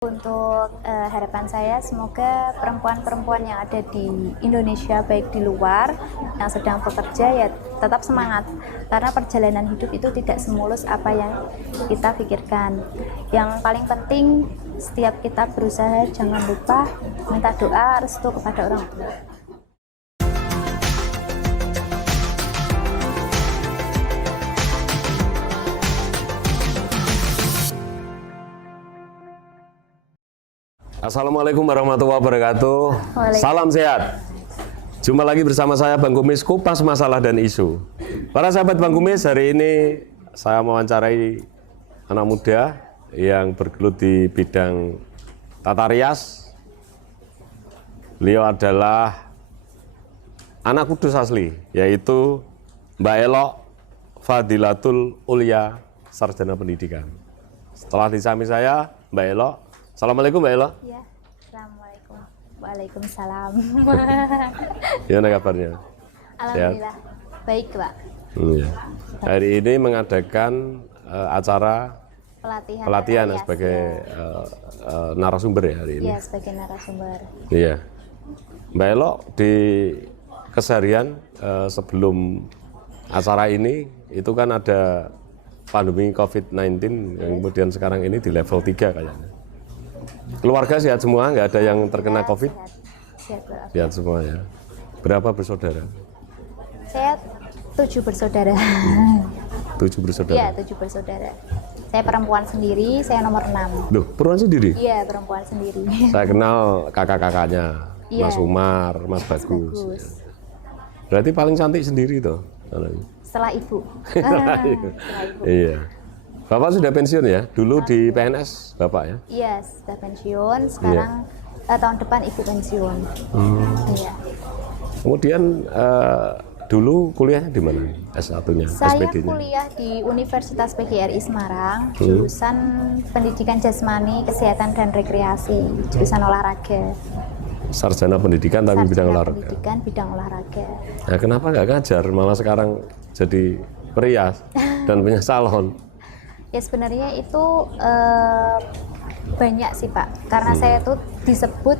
Untuk harapan saya semoga perempuan-perempuan yang ada di Indonesia baik di luar yang sedang bekerja ya tetap semangat karena perjalanan hidup itu tidak semulus apa yang kita pikirkan. Yang paling penting setiap kita berusaha jangan lupa minta doa restu kepada orang tua. Assalamualaikum warahmatullahi wabarakatuh. Salam sehat. Jumpa lagi bersama saya Bang Kumis, kupas masalah dan isu. Para sahabat Bang Kumis, hari ini saya mewawancarai anak muda yang bergelut di bidang tata rias. Beliau adalah anak Kudus asli, yaitu Mbak Elok Fadilatul Ulia, sarjana pendidikan. Setelah disami saya, Mbak Elok. Assalamualaikum Mbak Elok. Ya, assalamualaikum. Waalaikumsalam. Gimana kabarnya? Alhamdulillah baik Pak. Ya. Hari ini mengadakan acara pelatihan sebagai narasumber ya hari ini. Iya, sebagai narasumber. Iya. Mbak Elok di keseharian sebelum acara ini itu kan ada pandemi COVID-19 yang kemudian sekarang ini di level 3 kayaknya. Keluarga sehat semua, nggak ada yang terkena COVID? Sehat semua ya. Berapa bersaudara? Saya 7 bersaudara. 7 bersaudara? Iya, 7 bersaudara. Saya perempuan sendiri, saya nomor 6. Loh, perempuan sendiri? Iya, perempuan sendiri. Saya kenal kakak-kakaknya, Iya. Mas Umar, Mas Bagus. Berarti paling cantik sendiri toh? Setelah ibu. Setelah ibu. Iya. Bapak sudah pensiun ya? Dulu di PNS Bapak ya? Iya, sudah pensiun. Sekarang tahun depan ibu pensiun. Iya. Kemudian dulu kuliahnya di mana? S1-nya, Saya SPD-nya? kuliah di Universitas PGRI Semarang, jurusan Pendidikan Jasmani, Kesehatan dan Rekreasi, jurusan olahraga. Sarjana pendidikan tapi bidang olahraga. Pendidikan bidang olahraga. Nah, kenapa nggak ngajar? Malah sekarang jadi perias dan punya salon. Ya sebenarnya itu banyak sih Pak, karena saya tuh disebut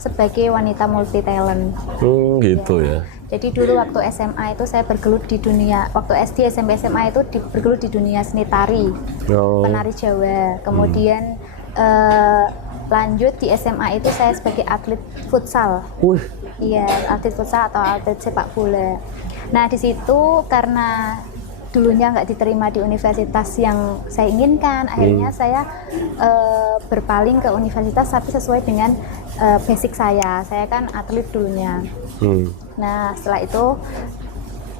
sebagai wanita multi talent. Gitu ya. Jadi dulu waktu SMA itu saya bergelut di dunia, waktu SD, SMP, SMA itu bergelut di dunia seni tari, penari Jawa. Kemudian lanjut di SMA itu saya sebagai atlet futsal. Iya, atlet futsal atau atlet sepak bola. Nah di situ karena dulunya nggak diterima di universitas yang saya inginkan, akhirnya saya berpaling ke universitas tapi sesuai dengan basic saya kan atlet dulunya. Nah setelah itu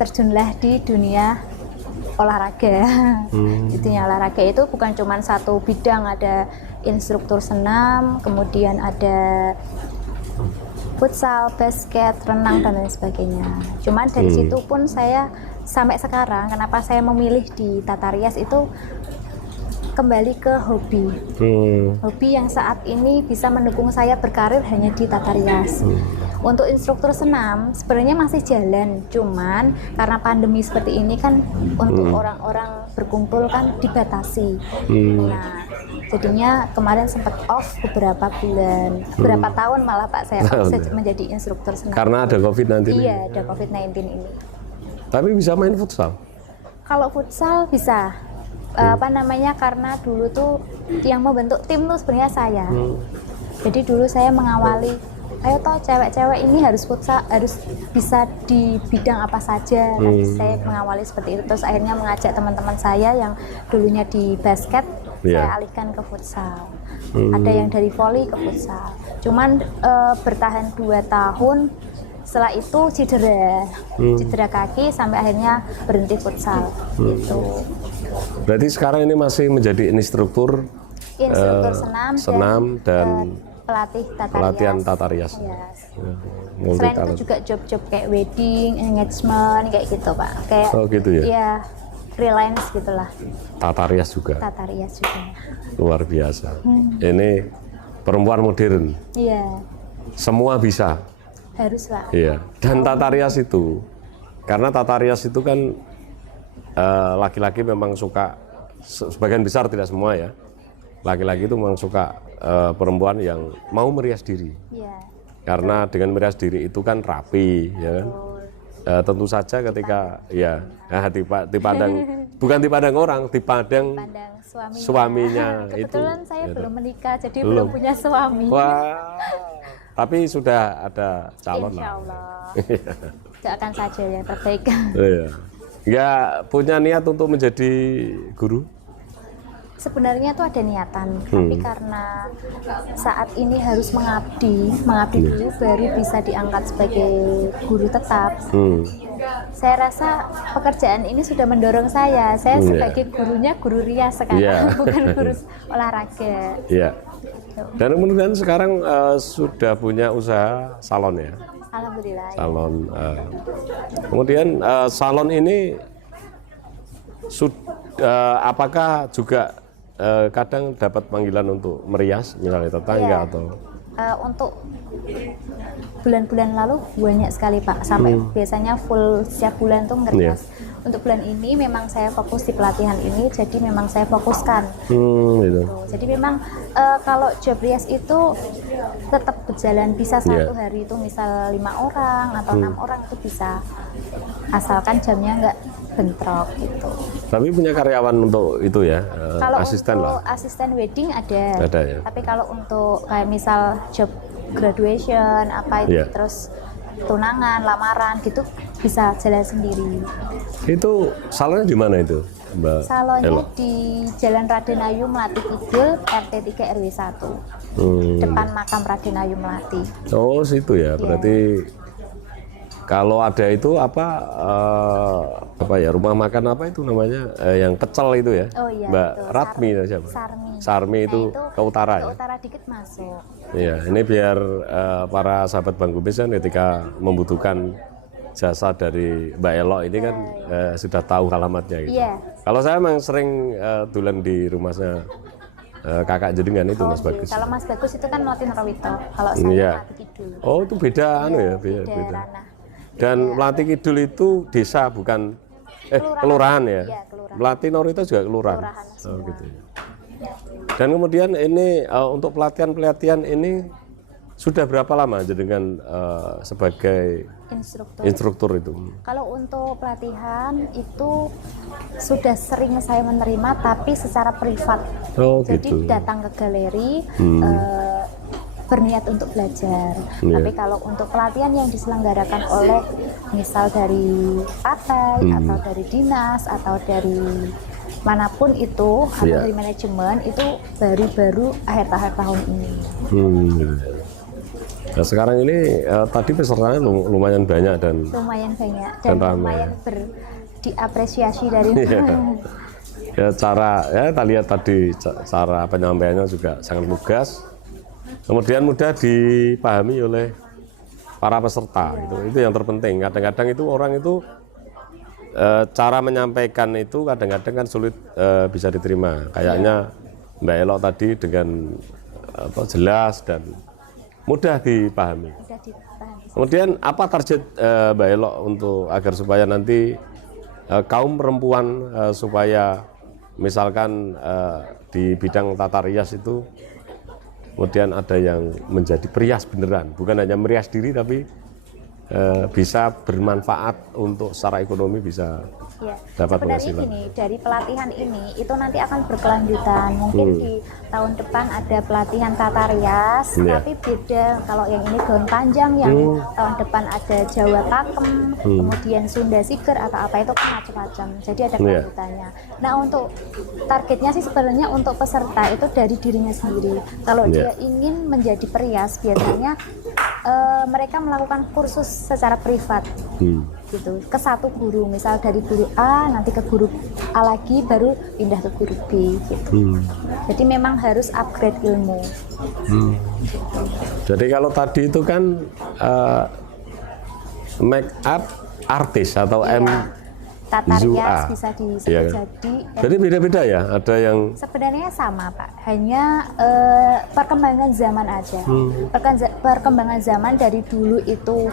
terjunlah di dunia olahraga. Di dunia olahraga itu bukan cuma satu bidang, ada instruktur senam, kemudian ada futsal, basket, renang dan lain sebagainya. Cuman dari situ pun saya sampai sekarang, kenapa saya memilih di tata rias itu kembali ke hobi. Hobi yang saat ini bisa mendukung saya berkarir hanya di tata rias. Untuk instruktur senam sebenarnya masih jalan, cuman karena pandemi seperti ini kan untuk orang-orang berkumpul kan dibatasi. Nah, jadinya kemarin sempat off beberapa bulan, beberapa tahun malah Pak saya menjadi instruktur senam. Karena ada COVID-19 ini? Iya, ada COVID-19 ini. Tapi bisa main futsal? Kalau futsal bisa, karena dulu tuh yang membentuk tim tuh sebenarnya saya. Jadi dulu saya mengawali, ayo toh cewek-cewek ini harus futsal, harus bisa di bidang apa saja. Saya mengawali seperti itu, terus akhirnya mengajak teman-teman saya yang dulunya di basket, saya alihkan ke futsal. Ada yang dari voli ke futsal. Cuman bertahan 2 tahun. Setelah itu cedera kaki sampai akhirnya berhenti futsal. Gitu. Berarti sekarang ini masih menjadi instruktur senam dan pelatihan tata rias. Yes. Selain itu juga job-job kayak wedding, engagement kayak gitu Pak. Kayak gitu ya? Iya, freelance gitulah. Tata rias juga? Tata rias juga. Luar biasa. Ini perempuan modern. Iya. Semua bisa. Harus Pak. Iya. Dan tata rias itu, karena tata rias itu kan laki-laki memang suka, sebagian besar tidak semua ya, laki-laki itu memang suka perempuan yang mau merias diri. Iya. Karena dengan merias diri itu kan rapi, ya kan. Tentu saja ketika dipandang bukan dipandang orang, dipandang suaminya itu. Kebetulan saya belum menikah, jadi belum punya suami. Wah, tapi sudah ada calon. Insya Allah. Doakan saja yang terbaik. Iya. Nggak punya niat untuk menjadi guru? Sebenarnya itu ada niatan, tapi karena saat ini harus mengabdi dulu baru bisa diangkat sebagai guru tetap. Saya rasa pekerjaan ini sudah mendorong saya sebagai gurunya guru rias sekarang, bukan guru olahraga. Iya. Dan kemudian sekarang sudah punya usaha salon ya? Alhamdulillah. Salon. Kemudian salon ini apakah juga kadang dapat panggilan untuk merias misalnya tetangga atau untuk bulan-bulan lalu banyak sekali Pak, sampai biasanya full setiap bulan tuh ngerias. Untuk bulan ini memang saya fokus di pelatihan ini, jadi memang saya fokuskan. Gitu. Jadi memang kalau job rias itu tetap berjalan, bisa satu hari itu misal 5 orang atau 6 orang itu bisa, asalkan jamnya nggak bentrok gitu. Tapi punya karyawan untuk itu ya, kalau asisten untuk lah. Asisten wedding ada ya. Tapi kalau untuk kayak misal job graduation apa itu terus tunangan, lamaran gitu bisa jalan sendiri. Itu salonnya di mana itu, Mbak? Salonnya di Jalan Raden Ayu Melati Kidul, RT 3 RW 1. Depan makam Raden Ayu Melati. Oh, situ ya. Berarti kalau ada itu apa ya, rumah makan apa itu namanya yang kecel itu ya? Oh iya, Mbak itu. Ratmi atau siapa? Sarmi itu ke utara ke ya? utara dikit masuk. Iya, ini biar para sahabat Bang Gumis kan ketika membutuhkan jasa dari Mbak Elok ini kan sudah tahu alamatnya gitu. Iya. Kalau saya memang sering dulan di rumahnya kakak jenengan itu Mas Bagus. Kalau Mas Bagus itu kan Melati Rawito, kalau saya Melati Kidul. Oh, itu beda beda. Dan Melati Kidul itu desa bukan kelurahan ya. Iya, kelurahan. Melati Norito juga kelurahan. Oh, gitu. Dan kemudian ini untuk pelatihan ini sudah berapa lama dengan sebagai instruktur itu? Kalau untuk pelatihan itu sudah sering saya menerima, tapi secara privat. Oh, jadi gitu. datang ke galeri, berniat untuk belajar. Tapi kalau untuk pelatihan yang diselenggarakan oleh misal dari partai atau dari dinas atau dari manapun itu atau dari manajemen itu baru-baru akhir tahun ini. Nah, sekarang ini tadi pesertanya lumayan banyak dan lumayan diapresiasi dari ya kita lihat tadi cara penyampaiannya juga sangat lugas, kemudian mudah dipahami oleh para peserta. Itu yang terpenting. Kadang-kadang itu orang itu cara menyampaikan itu kadang-kadang kan sulit bisa diterima. Kayaknya Mbak Elok tadi dengan jelas dan mudah dipahami. Kemudian apa target Mbak Elok untuk agar supaya nanti kaum perempuan supaya misalkan di bidang tata rias itu kemudian ada yang menjadi perias beneran, bukan hanya merias diri tapi bisa bermanfaat untuk secara ekonomi bisa dapat penghasilan. Gini, dari pelatihan ini itu nanti akan berkelanjutan. Mungkin di tahun depan ada pelatihan tata rias, tapi beda. Kalau yang ini gaun panjang, yang tahun depan ada Jawa Pakem, kemudian Sunda Siger atau apa itu kan macam-macam. Jadi ada kelanjutannya. Nah, untuk targetnya sih sebenarnya untuk peserta itu dari dirinya sendiri. Kalau dia ingin menjadi perias, biasanya mereka melakukan kursus secara privat. Gitu, ke satu guru, misal dari guru A nanti ke guru A lagi baru pindah ke guru B gitu. Jadi memang harus upgrade ilmu. Jadi kalau tadi itu kan make up artis atau tata rias bisa disebut jadi beda-beda ya, ada yang sebenarnya sama Pak, hanya perkembangan zaman aja. Perkembangan zaman dari dulu itu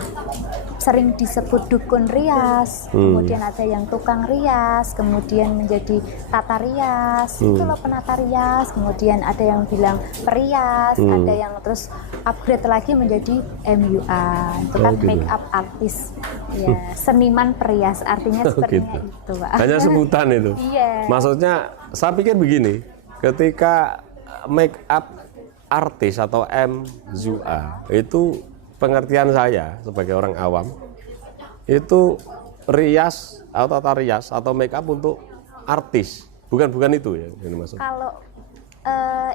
sering disebut dukun rias, kemudian ada yang tukang rias, kemudian menjadi tata rias, itu loh penata rias, kemudian ada yang bilang perias, ada yang terus upgrade lagi menjadi MUA, itu kan gitu. make up artist, ya seniman perias, artinya sepertinya Gitu. itu Pak. Hanya sebutan itu. Iya. Maksudnya saya pikir begini, ketika make up artis atau MUA itu pengertian saya sebagai orang awam itu rias atau tata rias atau make up untuk artis, bukan itu ya ini maksud. Kalau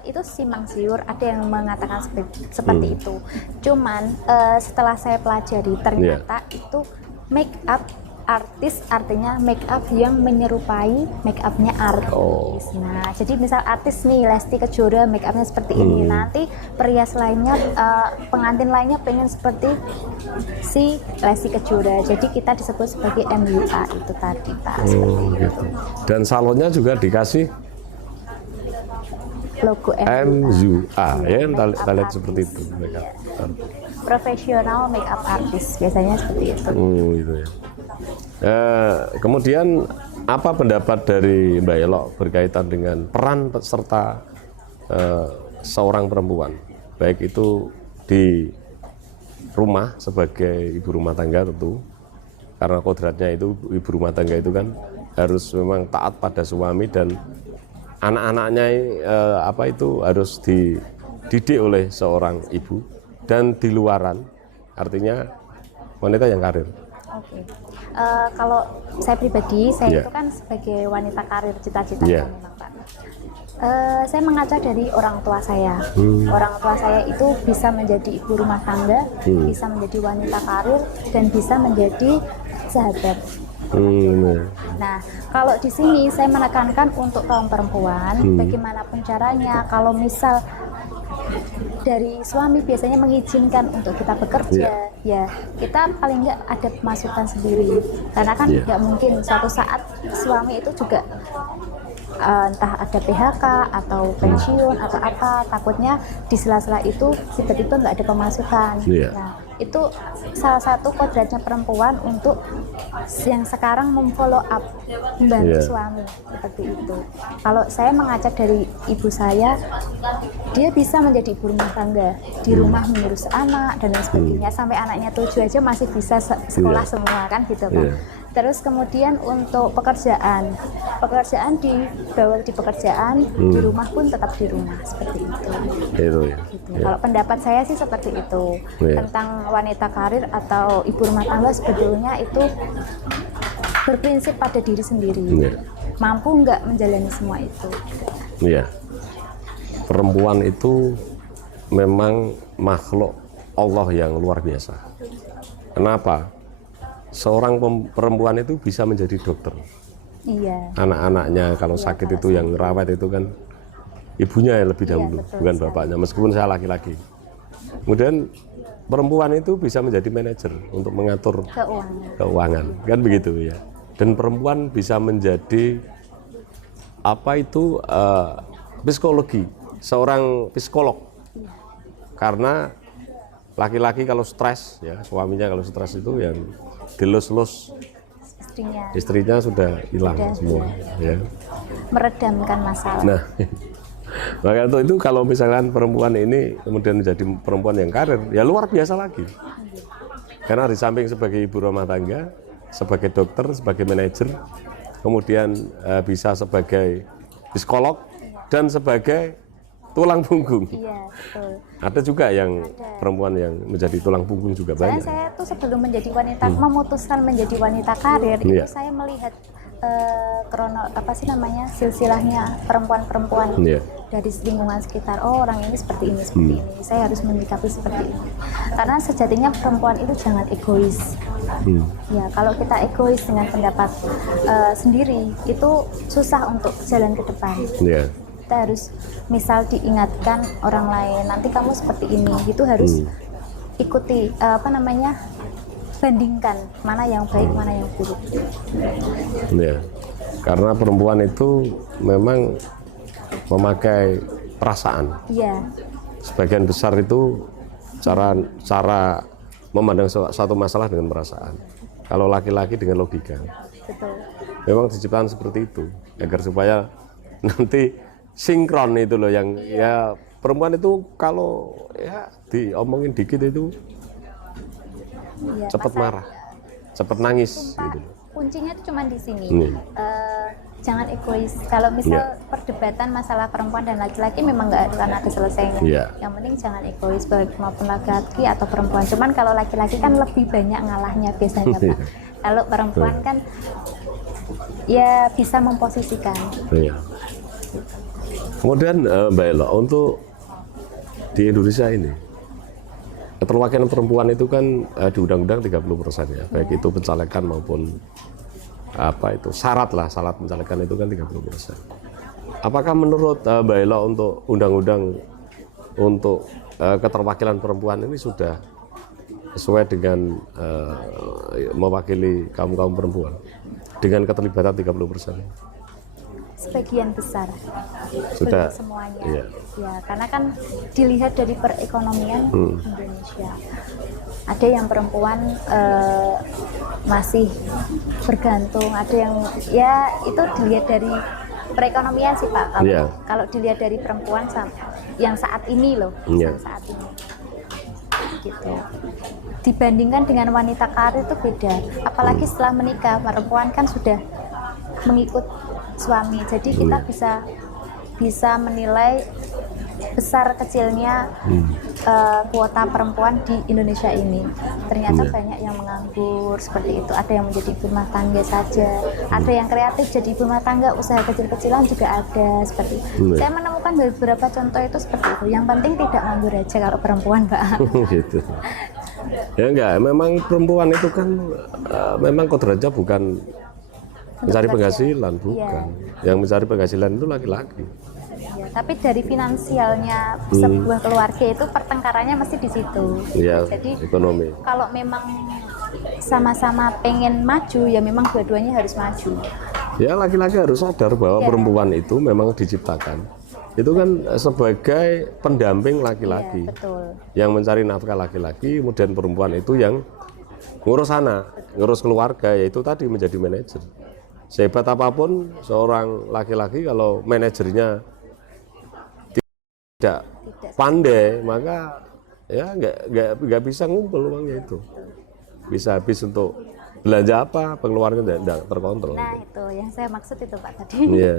itu simpang siur, ada yang mengatakan seperti itu. Cuman setelah saya pelajari ternyata itu make up artis artinya make up yang menyerupai make upnya artis. Nah, jadi misal artis nih Lesti Kejora make upnya seperti ini, nanti perias lainnya, pengantin lainnya pengen seperti si Lesti Kejora. Jadi kita disebut sebagai MUA itu tadi Pak. Seperti itu. Gitu. Dan salonnya juga dikasih Logo MUA, ya make kita up lihat artist. seperti itu. Make up. Profesional make up artist biasanya seperti itu. Gitu ya. Kemudian apa pendapat dari Mbak Elok berkaitan dengan peran serta seorang perempuan, baik itu di rumah sebagai ibu rumah tangga tentu, karena kodratnya itu ibu rumah tangga itu kan harus memang taat pada suami dan anak-anaknya apa itu harus dididik oleh seorang ibu, dan di luaran artinya wanita yang karir. Oke. Kalau saya pribadi, saya Yeah. itu kan sebagai wanita karir cita-cita Yeah. memang Pak. Saya mengaca dari orang tua saya. Orang tua saya itu bisa menjadi ibu rumah tangga, bisa menjadi wanita karir, dan bisa menjadi sahabat. Nah, kalau di sini saya menekankan untuk kaum perempuan, bagaimanapun caranya, kalau misal dari suami biasanya mengizinkan untuk kita bekerja, ya kita paling nggak ada pemasukan sendiri, karena kan nggak mungkin suatu saat suami itu juga entah ada PHK atau pensiun atau apa, takutnya di sela-sela itu tiba-tiba nggak ada pemasukan. Nah, itu salah satu kodratnya perempuan untuk yang sekarang memfollow up, membantu suami seperti itu. Kalau saya mengajak dari ibu saya, dia bisa menjadi ibu rumah tangga, di rumah mengurus anak dan lain sebagainya, sampai anaknya 7 aja masih bisa sekolah semua kan gitu kan. Terus kemudian untuk pekerjaan di bawah di pekerjaan, di rumah pun tetap di rumah seperti itu. Gitu. Kalau pendapat saya sih seperti itu tentang wanita karir atau ibu rumah tangga, sebetulnya itu berprinsip pada diri sendiri, mampu nggak menjalani semua itu. Iya, perempuan itu memang makhluk Allah yang luar biasa. Kenapa? Seorang perempuan itu bisa menjadi dokter. Iya. Anak-anaknya kalau sakit itu yang rawat itu kan ibunya yang lebih dahulu, bukan bapaknya. Meskipun saya laki-laki. Kemudian perempuan itu bisa menjadi manajer untuk mengatur keuangan, kan begitu ya. Dan perempuan bisa menjadi apa itu psikologi, seorang psikolog. Karena laki-laki kalau stres, ya suaminya kalau stres itu yang dilus-lus istrinya sudah hilang semua, ya. Meredamkan masalah. Nah, maka itu kalau misalkan perempuan ini kemudian menjadi perempuan yang karir, ya luar biasa lagi. Karena di samping sebagai ibu rumah tangga, sebagai dokter, sebagai manajer, kemudian bisa sebagai psikolog dan sebagai tulang punggung. Iya, betul. Ada juga yang perempuan yang menjadi tulang punggung juga banyak. Saya tuh sebelum menjadi wanita, memutuskan menjadi wanita karir, itu saya melihat silsilahnya perempuan-perempuan dari lingkungan sekitar. Oh, orang ini seperti ini, seperti ini. Saya harus menyikapi seperti ini. Karena sejatinya perempuan itu jangan egois. Ya, kalau kita egois dengan pendapat sendiri, itu susah untuk jalan ke depan. Kita harus misal diingatkan orang lain, nanti kamu seperti ini, gitu harus ikuti bandingkan mana yang baik, mana yang buruk. Ya, karena perempuan itu memang memakai perasaan. Iya. Sebagian besar itu cara memandang suatu masalah dengan perasaan. Kalau laki-laki dengan logika. Betul. Memang diciptakan seperti itu agar supaya nanti sinkron itu loh yang ya perempuan itu kalau ya diomongin dikit itu Ya, cepat marah, cepat nangis Pak, gitu. kuncinya itu cuma di sini. Jangan egois. Kalau misal perdebatan masalah perempuan dan laki-laki memang nggak akan ada selesainya. Yang penting jangan egois baik maupun laki-laki atau perempuan. Cuman kalau laki-laki kan lebih banyak ngalahnya biasanya Pak. Kalau perempuan kan ya bisa memposisikan. Kemudian Mbak Elo, untuk di Indonesia ini keterwakilan perempuan itu kan di undang-undang 30% ya, baik itu pencalekan maupun apa itu syarat pencalekan itu kan 30%. Apakah menurut Mbak Elo untuk undang-undang untuk keterwakilan perempuan ini sudah sesuai dengan mewakili kaum perempuan dengan keterlibatan 30%? Sebagian besar, sudah semuanya. Iya. Ya, karena kan dilihat dari perekonomian Indonesia. Ada yang perempuan masih bergantung, ada yang ya itu dilihat dari perekonomian sih Pak. Kalau dilihat dari perempuan yang saat ini loh, yang saat ini. Gitu. Dibandingkan dengan wanita karir itu beda. Apalagi setelah menikah, perempuan kan sudah mengikut suami, jadi kita bisa menilai besar kecilnya kuota perempuan di Indonesia ini. Ternyata banyak yang menganggur seperti itu, ada yang menjadi ibu rumah tangga saja, ada yang kreatif jadi ibu rumah tangga, usaha kecil-kecilan juga ada seperti itu. Saya menemukan beberapa contoh itu seperti itu. Yang penting tidak nganggur aja kalau perempuan Pak. Gitu. Ya enggak, memang perempuan itu kan memang kodratnya bukan mencari penghasilan, bukan. Yang mencari penghasilan itu laki-laki. Ya, tapi dari finansialnya sebuah keluarga itu pertengkarannya mesti di situ. Ya, jadi ekonomi. Kalau memang sama-sama pengen maju, ya memang dua-duanya harus maju. Ya, laki-laki harus sadar bahwa perempuan itu memang diciptakan. Itu kan sebagai pendamping laki-laki. Yang mencari nafkah laki-laki, kemudian perempuan itu yang ngurus anak, ngurus keluarga, yaitu tadi menjadi manajer. Sehebat apapun seorang laki-laki kalau manajernya tidak pandai, maka ya nggak bisa ngumpul uangnya itu. Bisa habis untuk belanja apa, pengeluarannya tidak terkontrol. Nah itu yang saya maksud itu Pak tadi. Iya.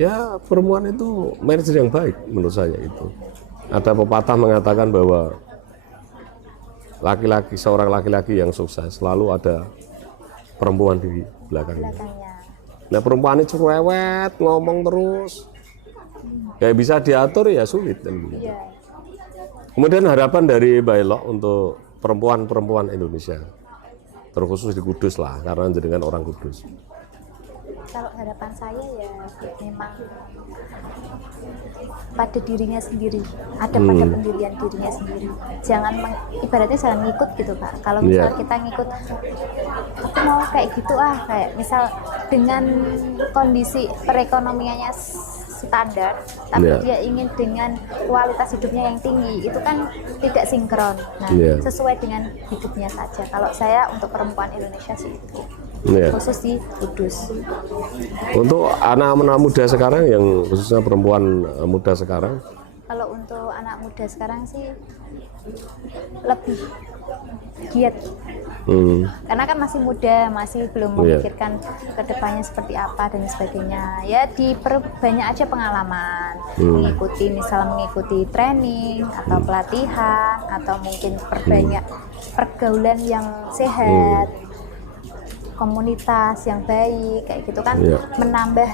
Ya perempuan itu manajer yang baik menurut saya itu. Ada pepatah mengatakan bahwa seorang laki-laki yang sukses selalu ada perempuan di belakangnya. Nah perempuan ini cerewet, ngomong terus, kayak bisa diatur ya sulit. Kemudian harapan dari Mbak Elo untuk perempuan-perempuan Indonesia, terkhusus di Kudus lah, karena dengan orang Kudus. Kalau harapan saya ya memang pada dirinya sendiri, ada pada pendirian dirinya sendiri. Ibaratnya jangan ngikut gitu Pak. Kalau misal kita ngikut, aku mau kayak gitu kayak misal dengan kondisi perekonomiannya standar, tapi dia ingin dengan kualitas hidupnya yang tinggi, itu kan tidak sinkron. Nah, sesuai dengan hidupnya saja. Kalau saya untuk perempuan Indonesia sih itu. Khusus di Kudus. Untuk anak-anak muda sekarang, yang khususnya perempuan muda sekarang, kalau untuk anak muda sekarang sih lebih giat, karena kan masih muda, masih belum memikirkan kedepannya seperti apa dan sebagainya. Ya diperbanyak aja pengalaman, mengikuti training atau pelatihan, atau mungkin perbanyak pergaulan yang sehat, komunitas yang baik, kayak gitu kan, menambah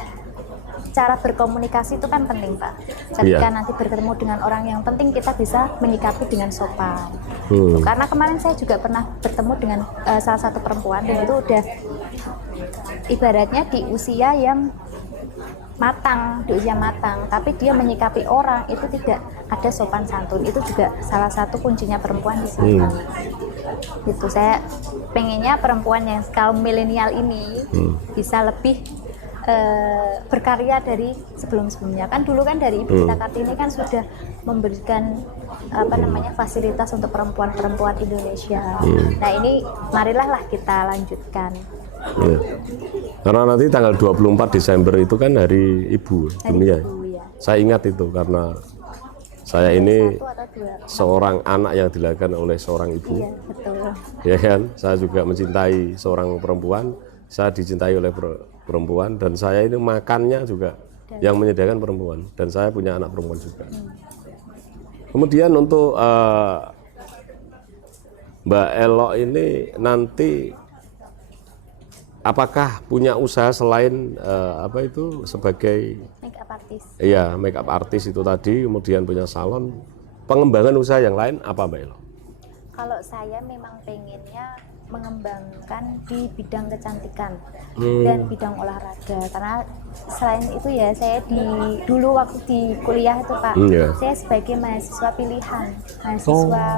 cara berkomunikasi itu kan penting Pak. Ketika nanti bertemu dengan orang yang penting, kita bisa menyikapi dengan sopan. Karena kemarin saya juga pernah bertemu dengan salah satu perempuan, dan itu udah ibaratnya di usia yang matang, tapi dia menyikapi orang itu tidak ada sopan santun. Itu juga salah satu kuncinya perempuan di sana. Gitu, saya pengennya perempuan yang kaum milenial ini bisa lebih berkarya dari sebelum-sebelumnya. Kan dulu kan dari Ibu Gita Kartini kan sudah memberikan fasilitas untuk perempuan-perempuan Indonesia. Nah ini marilah kita lanjutkan. Ya. Karena nanti tanggal 24 Desember itu kan Hari Ibu Dunia. Ibu, ya. Saya ingat itu karena saya ini 1 atau 2. seorang anak yang dilahirkan oleh seorang ibu. Iya, betul. Ya kan? Saya juga mencintai seorang perempuan, saya dicintai oleh perempuan, dan saya ini makannya juga yang menyediakan perempuan, dan saya punya anak perempuan juga. Kemudian untuk Mbak Elok ini nanti apakah punya usaha selain sebagai Makeup artist. iya makeup artist itu tadi, kemudian punya salon, pengembangan usaha yang lain apa Mbak Elok? Kalau saya memang pengennya mengembangkan di bidang kecantikan dan bidang olahraga, karena selain itu ya saya dulu waktu di kuliah itu Pak, saya sebagai mahasiswa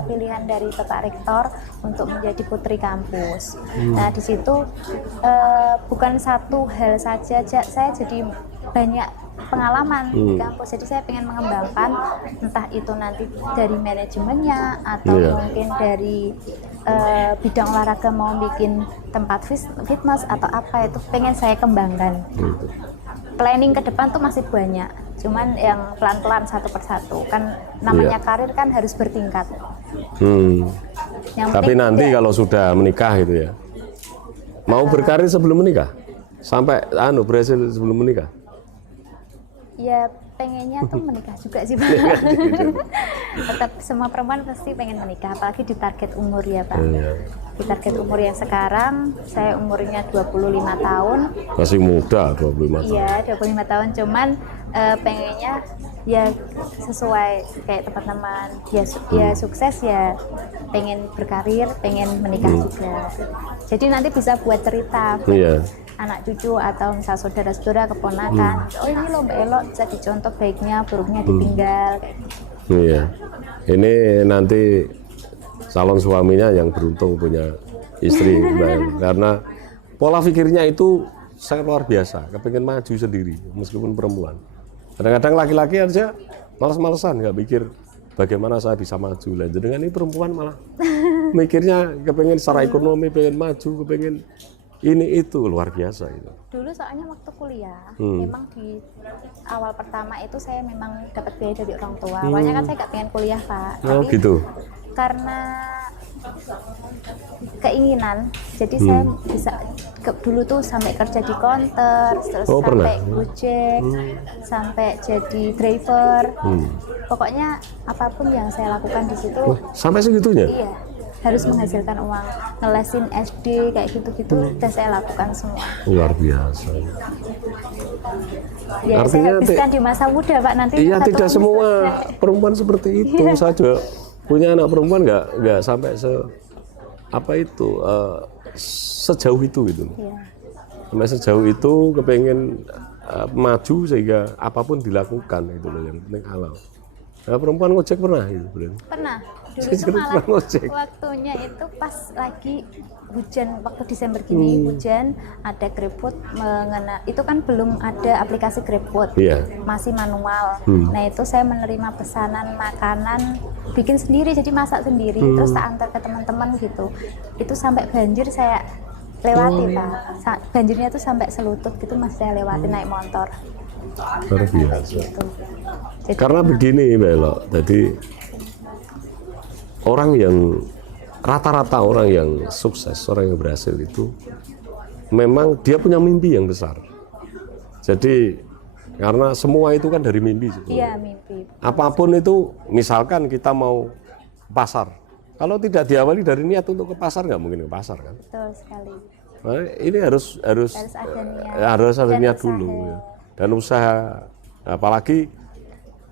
pilihan dari Bapak Rektor untuk menjadi putri kampus. Nah di situ bukan satu hal saja, saya jadi banyak pengalaman di kampus, jadi saya pengen mengembangkan entah itu nanti dari manajemennya atau mungkin dari bidang olahraga, mau bikin tempat fitness atau apa, itu pengen saya kembangkan. Planning ke depan tuh masih banyak, cuman yang pelan-pelan satu persatu, kan namanya karir kan harus bertingkat. Tapi nanti kalau sudah menikah gitu ya, mau berkarir sebelum menikah? Sampai berhasil sebelum menikah? Ya pengennya tuh menikah juga sih Pak. Tetap semua perempuan pasti pengen menikah, apalagi di target umur ya Pak. Di target umur yang sekarang saya umurnya 25 tahun. Masih muda 25 tahun. Iya 25 tahun, cuman pengennya ya sesuai kayak teman-teman, ya sukses, ya pengen berkarir, pengen menikah juga. Jadi nanti bisa buat cerita anak cucu atau misal saudara-saudara, keponakan, oh ini loh Mbak Elok bisa dicontoh baiknya, buruknya ditinggal kayak gitu. Iya, ini nanti calon suaminya yang beruntung punya istri Mbak Elok, karena pola pikirnya itu sangat luar biasa, kepengen maju sendiri meskipun perempuan. Kadang-kadang laki-laki aja malas-malesan, nggak mikir bagaimana saya bisa maju. Lah dengan ini perempuan malah mikirnya kepengen secara ekonomi, pengen maju, kepengen ini itu, luar biasa itu. Dulu soalnya waktu kuliah, memang di awal pertama itu saya memang dapat biaya dari orang tua. Awalnya kan saya nggak pengen kuliah Pak, tapi gitu. Karena keinginan, jadi saya bisa dulu tuh sampai kerja di counter, terus sampai Gojek, sampai jadi driver. Pokoknya apapun yang saya lakukan di situ. Sampai segitunya? Iya. Harus menghasilkan uang, ngelesin SD kayak gitu-gitu, dan saya lakukan semua. Luar biasa. Ya, artinya saya habiskan di masa muda Pak, nanti. Iya, tidak semua perempuan seperti itu. Saya juga punya anak perempuan, nggak sampai sejauh itu gitu. Sampai sejauh itu kepengen maju sehingga apapun dilakukan itu loh, yang penting halal. Nah, perempuan ngojek pernah itu berarti? Pernah. Dulu itu malah waktunya itu pas lagi hujan, waktu Desember gini hujan, ada GrabFood itu kan belum ada aplikasi GrabFood, masih manual. Nah itu saya menerima pesanan makanan, bikin sendiri, jadi masak sendiri, terus tak antar ke teman-teman gitu. Itu sampai banjir saya lewati Pak, banjirnya tuh sampai selutut gitu, masih saya lewati naik motor. Luar biasa. Gitu. Karena begini Mbak Elok, jadi rata-rata orang yang sukses, orang yang berhasil itu memang dia punya mimpi yang besar. Jadi karena semua itu kan dari mimpi. Iya, mimpi. Apapun itu, misalkan kita mau ke pasar, kalau tidak diawali dari niat untuk ke pasar, nggak mungkin ke pasar kan? Betul sekali. Nah, ini harus ada niat dulu ya. Dan usaha, apalagi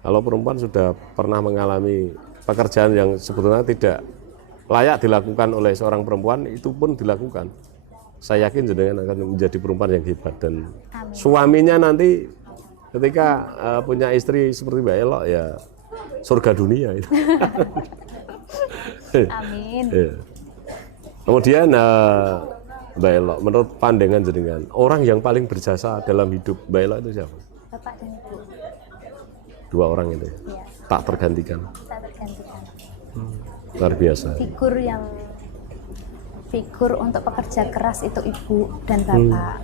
kalau perempuan sudah pernah mengalami pekerjaan yang sebetulnya tidak layak dilakukan oleh seorang perempuan, itu pun dilakukan. Saya yakin jenengan akan menjadi perempuan yang hebat, dan suaminya nanti ketika punya istri seperti Mbak Elok ya surga dunia itu. Amin. Kemudian Mbak Elo, menurut pandangan jenengan, orang yang paling berjasa dalam hidup Mbak Elo itu siapa? Bapak dan Ibu. Dua orang itu ya? Iya, Tak tergantikan. tak tergantikan. Luar biasa. Figur untuk pekerja keras itu Ibu dan Bapak.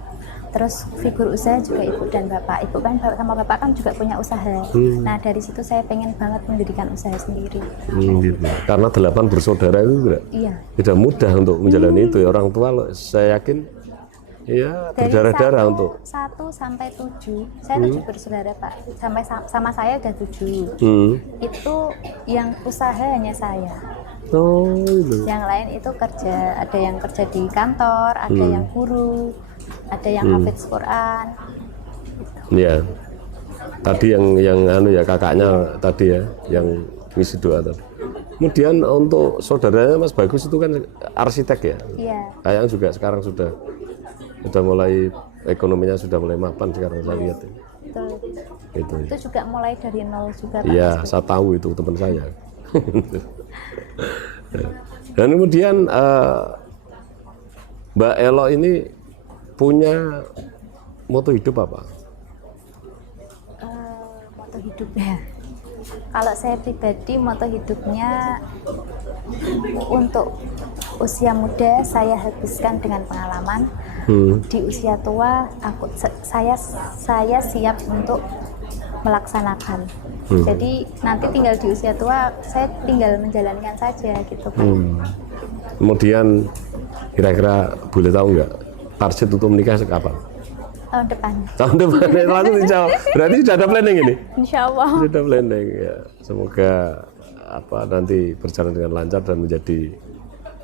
Terus figur usaha juga Ibu dan Bapak. Ibu kan sama Bapak kan juga punya usaha. Nah dari situ saya pengen banget mendirikan usaha sendiri. Gitu. Karena 8 bersaudara itu Iya. tidak mudah untuk menjalani itu. Orang tua saya yakin ya Dari berdarah-darah untuk 1 sampai 7, saya 7 bersaudara Pak. Sampai sama saya udah 7. Itu yang usaha hanya saya. Oh, itu. Yang lain itu kerja, ada yang kerja di kantor, ada yang guru, ada yang hafiz Quran. Ya. Tadi yang anu ya kakaknya tadi ya, yang ngisi doa tadi. Kemudian untuk saudaranya Mas Bagus itu kan arsitek ya. Iya. Kayaknya juga sekarang sudah mulai ekonominya sudah mulai mapan sekarang saya lihat. Itu juga mulai dari nol juga Pak. Iya, saya tahu itu teman saya. Dan kemudian Mbak Elo ini punya moto hidup apa? Moto hidup ya. Kalau saya pribadi moto hidupnya untuk usia muda saya habiskan dengan pengalaman. Di usia tua saya siap untuk melaksanakan. Jadi nanti tinggal di usia tua saya tinggal menjalankan saja gitu Pak. Kemudian kira-kira boleh tahu nggak target untuk menikah kapan? Tahun depan. Tahun depan langsung dijawab. Berarti sudah ada planning ini? Insya Allah. Sudah planning ya. Semoga nanti berjalan dengan lancar dan menjadi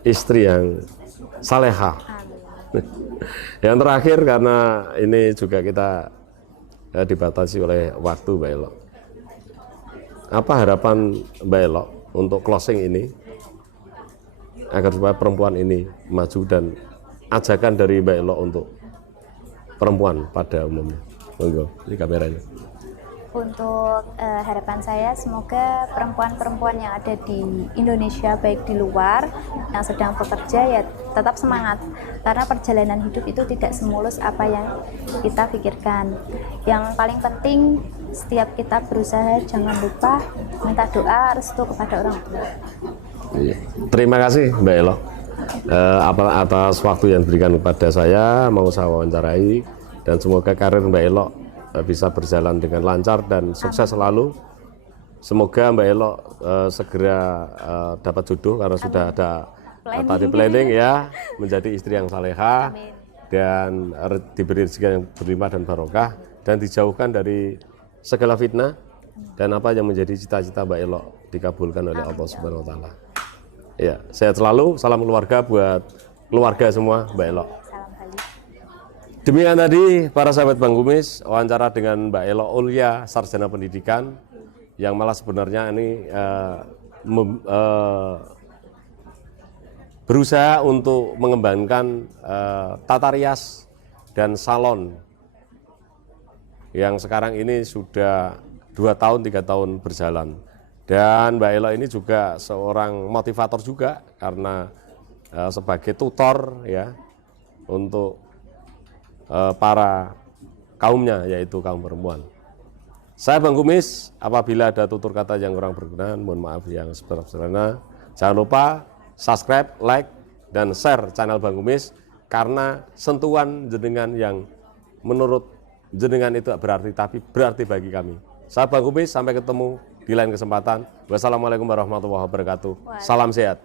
istri yang salehah. Yang terakhir karena ini juga kita dibatasi oleh waktu Mbak Elo. Apa harapan Mbak Elo untuk closing ini agar supaya perempuan ini maju dan ajakan dari Mbak Elo untuk perempuan pada umumnya? Monggo, ini kameranya. Untuk harapan saya semoga perempuan-perempuan yang ada di Indonesia baik di luar yang sedang bekerja ya tetap semangat karena perjalanan hidup itu tidak semulus apa yang kita pikirkan. Yang paling penting setiap kita berusaha jangan lupa minta doa restu kepada orang tua. Iya. Terima kasih Mbak Elo atas waktu yang diberikan kepada saya, mau saya wawancarai, dan semoga karir Mbak Elo bisa berjalan dengan lancar dan sukses selalu. Semoga Mbak Elo segera dapat jodoh karena sudah ada tadi planning ya, menjadi istri yang salehah dan diberi rezeki yang berlimpah dan barokah dan dijauhkan dari segala fitnah dan apa yang menjadi cita-cita Mbak Elo dikabulkan oleh Allah Subhanahu wa taala. Ya, sehat selalu, salam keluarga buat keluarga semua Mbak Elo. Demikian tadi para sahabat Bang Kumis, wawancara dengan Mbak Elo Aulia, sarjana pendidikan, yang malah sebenarnya ini berusaha untuk mengembangkan tata rias dan salon yang sekarang ini sudah 2 tahun, 3 tahun berjalan. Dan Mbak Elo ini juga seorang motivator juga karena sebagai tutor ya untuk para kaumnya, yaitu kaum perempuan. Saya Bang Kumis, apabila ada tutur kata yang kurang berkenan, mohon maaf yang sebesar-besarnya. Jangan lupa subscribe, like, dan share channel Bang Kumis, karena sentuhan jenengan yang menurut jenengan itu berarti, tapi berarti bagi kami. Saya Bang Kumis, sampai ketemu di lain kesempatan. Wassalamualaikum warahmatullahi wabarakatuh. Salam sehat.